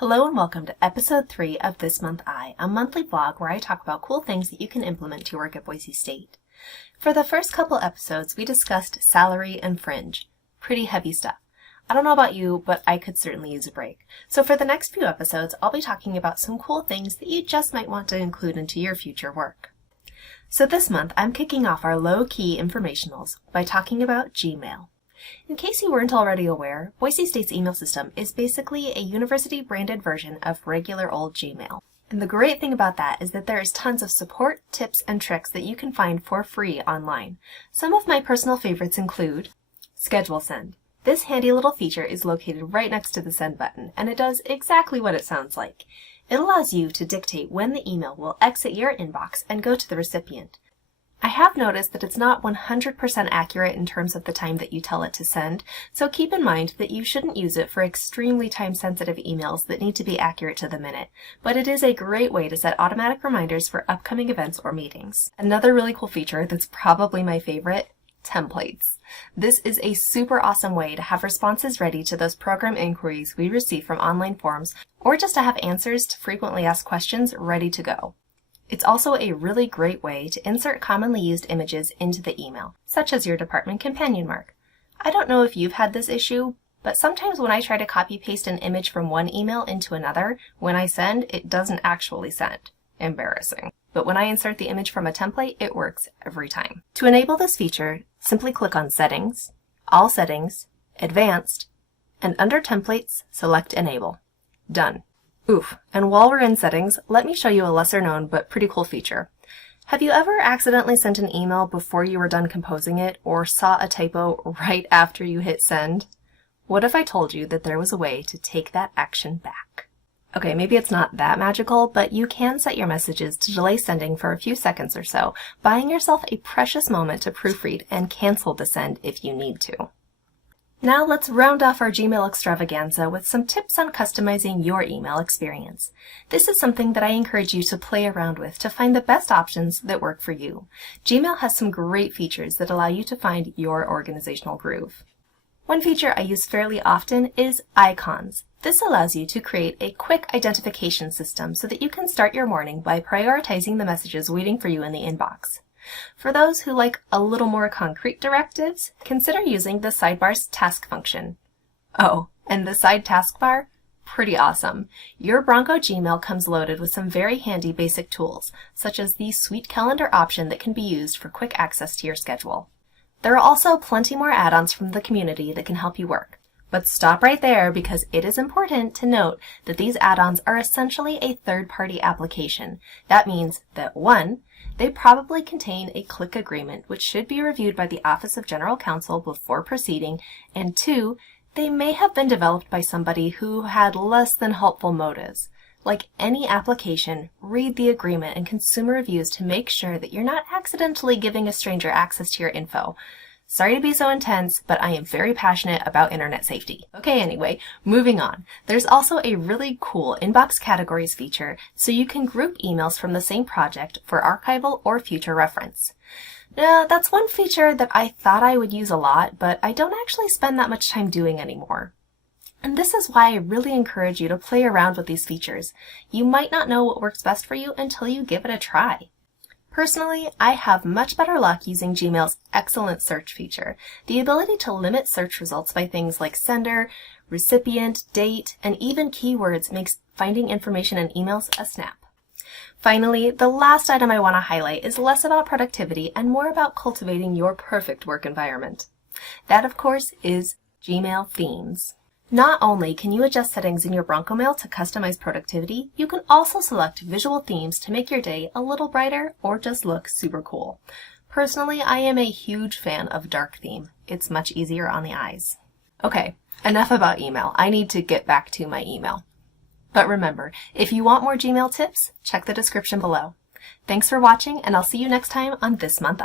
Hello and welcome to episode 3 of This Month a monthly vlog where I talk about cool things that you can implement to work at Boise State. For the first couple episodes, we discussed salary and fringe. Pretty heavy stuff. I don't know about you, but I could certainly use a break. So for the next few episodes, I'll be talking about some cool things that you just might want to include into your future work. So this month, I'm kicking off our low-key informationals by talking about Gmail. In case you weren't already aware, Boise State's email system is basically a university-branded version of regular old Gmail. And the great thing about that is that there is tons of support, tips, and tricks that you can find for free online. Some of my personal favorites include Schedule Send. This handy little feature is located right next to the send button, and it does exactly what it sounds like. It allows you to dictate when the email will exit your inbox and go to the recipient. I have noticed that it's not 100% accurate in terms of the time that you tell it to send, so keep in mind that you shouldn't use it for extremely time-sensitive emails that need to be accurate to the minute, but it is a great way to set automatic reminders for upcoming events or meetings. Another really cool feature that's probably my favorite, templates. This is a super awesome way to have responses ready to those program inquiries we receive from online forums, or just to have answers to frequently asked questions ready to go. It's also a really great way to insert commonly used images into the email, such as your department companion mark. I don't know if you've had this issue, but sometimes when I try to copy-paste an image from one email into another, when I send, it doesn't actually send. Embarrassing. But when I insert the image from a template, it works every time. To enable this feature, simply click on Settings, All Settings, Advanced, and under Templates, select Enable. Done. Oof, and while we're in settings, let me show you a lesser known but pretty cool feature. Have you ever accidentally sent an email before you were done composing it or saw a typo right after you hit send? What if I told you that there was a way to take that action back? Okay, maybe it's not that magical, but you can set your messages to delay sending for a few seconds or so, buying yourself a precious moment to proofread and cancel the send if you need to. Now let's round off our Gmail extravaganza with some tips on customizing your email experience. This is something that I encourage you to play around with to find the best options that work for you. Gmail has some great features that allow you to find your organizational groove. One feature I use fairly often is icons. This allows you to create a quick identification system so that you can start your morning by prioritizing the messages waiting for you in the inbox. For those who like a little more concrete directives, consider using the sidebar's task function. Oh, and the side taskbar? Pretty awesome. Your Bronco Gmail comes loaded with some very handy basic tools, such as the Suite Calendar option that can be used for quick access to your schedule. There are also plenty more add-ons from the community that can help you work. But stop right there because it is important to note that these add-ons are essentially a third-party application. That means that 1, they probably contain a click agreement which should be reviewed by the Office of General Counsel before proceeding, and 2, they may have been developed by somebody who had less than helpful motives. Like any application, read the agreement and consumer reviews to make sure that you're not accidentally giving a stranger access to your info. Sorry to be so intense, but I am very passionate about internet safety. Okay, anyway, moving on. There's also a really cool inbox categories feature so you can group emails from the same project for archival or future reference. Now, that's one feature that I thought I would use a lot, but I don't actually spend that much time doing anymore. And this is why I really encourage you to play around with these features. You might not know what works best for you until you give it a try. Personally, I have much better luck using Gmail's excellent search feature. The ability to limit search results by things like sender, recipient, date, and even keywords makes finding information in emails a snap. Finally, the last item I want to highlight is less about productivity and more about cultivating your perfect work environment. That, of course, is Gmail themes. Not only can you adjust settings in your Bronco Mail to customize productivity, you can also select visual themes to make your day a little brighter or just look super cool. Personally, I am a huge fan of dark theme. It's much easier on the eyes. Okay, enough about email. I need to get back to my email. But remember, if you want more Gmail tips, check the description below. Thanks for watching, and I'll see you next time on This Month